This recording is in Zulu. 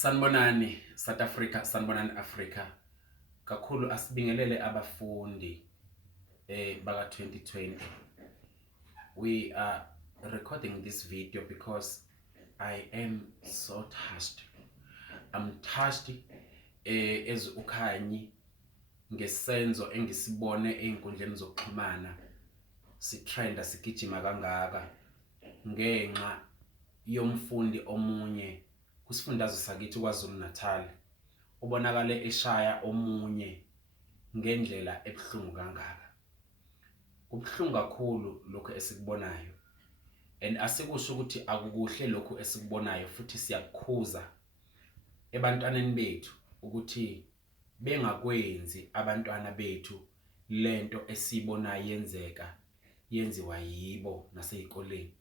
Sanibonani South Africa, sanibonani Africa. Kakhulu asibingelele abafundi baka 2020. We are recording this video because I am so touched. I'm touched as uKhanyi ngesenzo engisibone einkundleni zokuxhumana sitrenda sigijima kangaka ngenxa yomfundi omunye kusifundazwe sakithi kwaZulu Natal ubonakale eshaya omunye ngendlela ebuhlungu kangaka. Kubhlungu kakhulu lokho esikubonayo and asikusho ukuthi akukuhle lokho esikubonayo, futhi siyakukhuza ebantwaneni bethu ukuthi bengakwenzi abantwana bethu lento esibona yenziwa yibo nasezikoleni.